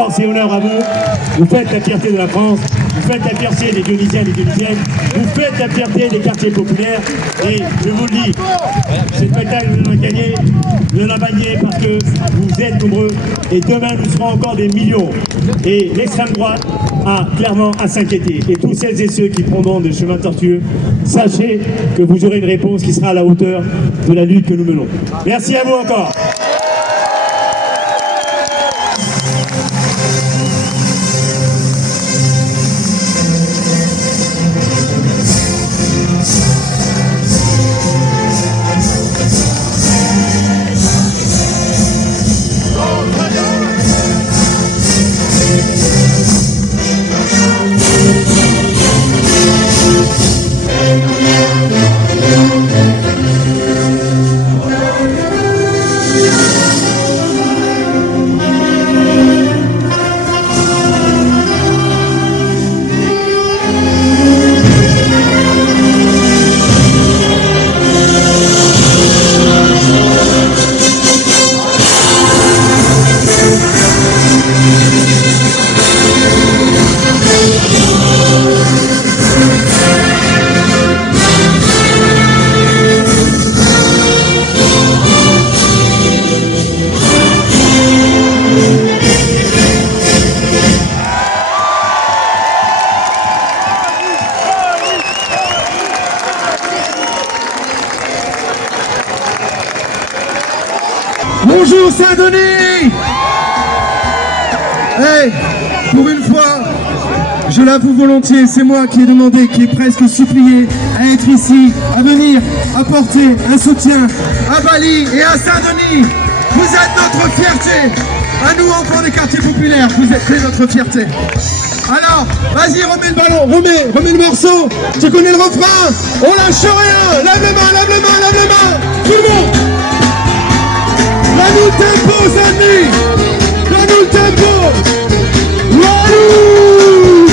Force et honneur à vous. Vous faites la fierté de la France. Vous faites la fierté des Dionysiens et des Dionysiennes. Vous faites la fierté des quartiers populaires. Et je vous le dis, cette bataille, vous en gagnez. Vous en gagnez parce que vous êtes nombreux. Et demain, nous serons encore des millions. Et l'extrême droite a clairement à s'inquiéter. Et tous celles et ceux qui prendront des chemins tortueux, sachez que vous aurez une réponse qui sera à la hauteur de la lutte que nous menons. Merci à vous encore. Bonjour Saint-Denis. Hey, pour une fois, je l'avoue volontiers, c'est moi qui ai demandé, qui ai presque supplié à être ici, à venir apporter un soutien à Bali et à Saint-Denis. Vous êtes notre fierté. À nous, enfants des quartiers populaires, vous êtes notre fierté. Alors, vas-y, remets le ballon, remets le morceau. Tu connais le refrain? On lâche rien. Lève les mains, lève les mains, lève les mains. Tout le monde. Donne-nous le tempo, Saint-Denis. Donne-nous le tempo. Wouhou.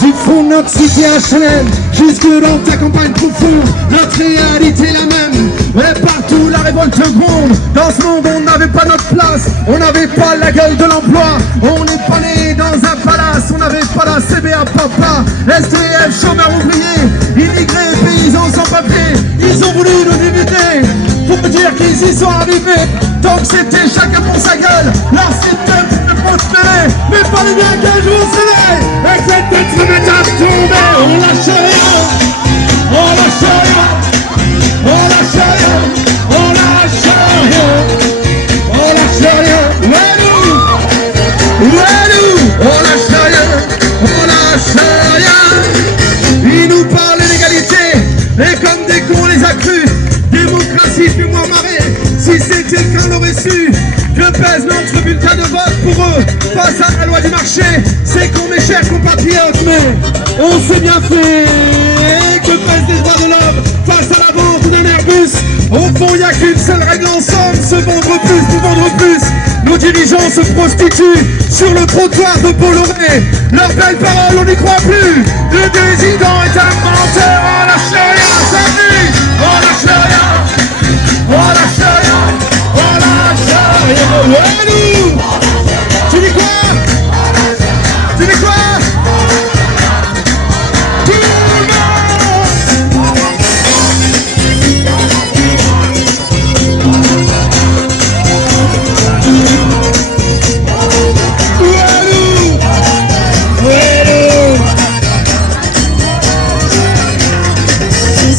Du fond de notre cité HLM jusque dans ta campagne profonde, notre réalité est la même. Mais partout la révolte gronde. Dans ce monde on n'avait pas notre place. On n'avait pas la gueule de l'emploi. On n'est pas né dans un palace. On n'avait pas la CBA papa. SDF, chômeurs ouvriers, immigrés, paysans sans papier. Ils ont voulu nous limiter pour me dire qu'ils y sont arrivés. Donc c'était chacun pour sa gueule. Leur système pouvait prospérer, mais fallait bien qu'un jour se lève et que cette tête se mette à tomber. On lâche rien. On lâche rien. On lâche rien. On lâche rien. On lâche rien. Ouais nous. Ouais nous. On lâche rien. On lâche rien. Ils nous parlent d'égalité et comme des cons on les a crus. Démocratie, fais-moi marrer. Si c'était le cas, on l'aurait su. Que pèse notre bulletin de vote pour eux face à la loi du marché? C'est qu'on mes chers compatriotes, mais on s'est bien fait. Que pèsent les droits de l'homme face à la vente d'un Airbus? Au fond, il n'y a qu'une seule règle ensemble, se vendre plus pour vendre plus. Nos dirigeants se prostituent sur le trottoir de Bolloré. Leurs belles paroles, on n'y croit plus. Le président est un menteur. On lâche rien, ça dit. On lâche rien. On lâche rien. On lâche rien. Ouais, nous. Tu dis quoi? Tu dis quoi? Tout le monde. Ouais, nous. Ouais, nous.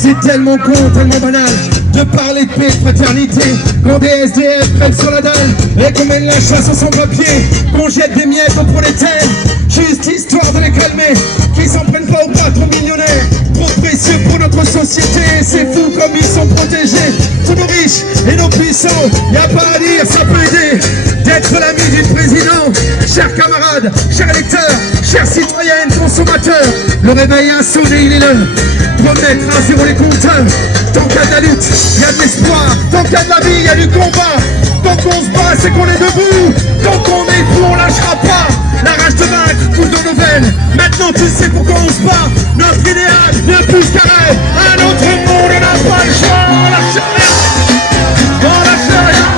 C'est tellement con, tellement banal de parler de paix, de fraternité, quand des SDF prennent sur la dalle et qu'on mène la chasse en sans-papier, qu'on jette des miettes aux prolétaires, juste histoire de les calmer, qu'ils s'en prennent pas aux patrons millionnaires, trop précieux pour notre société, c'est fou comme ils sont protégés, tous nos riches et nos puissants, y a pas à dire, ça peut aider, d'être l'ami du président, chers camarades, chers électeurs, chers citoyennes, consommateurs, le réveil a sonné, il est l'heure, de remettre à zéro les compteurs. Tant qu'il y a de la lutte, il y a de l'espoir. Tant qu'il y a de la vie, il y a du combat. Tant qu'on se bat, c'est qu'on est debout. Tant qu'on est fou, on lâchera pas. La rage de vaincre coule dans nos veines. Maintenant tu sais pourquoi on se bat. Notre idéal, bien plus qu'un rêve. Un autre monde, on n'a pas le choix. On lâche rien. On lâche rien.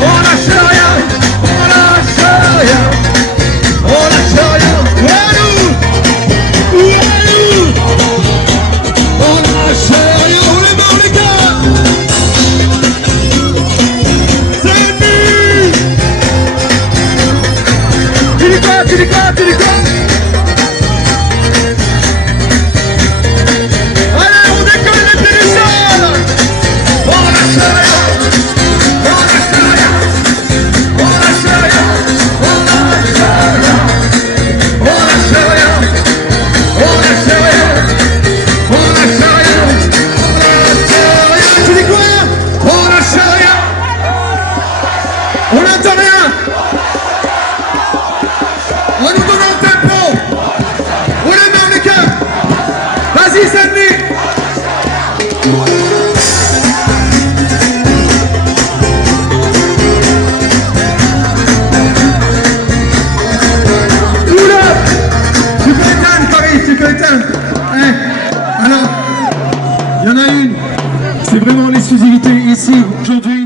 On lâche rien. On n'entend rien. On nous donne un tempo. On les met en écart. Vas-y, Sandy. Oula. Tu peux éteindre, Paris, tu peux éteindre. Alors, il y en a une. C'est vraiment l'exclusivité ici, aujourd'hui.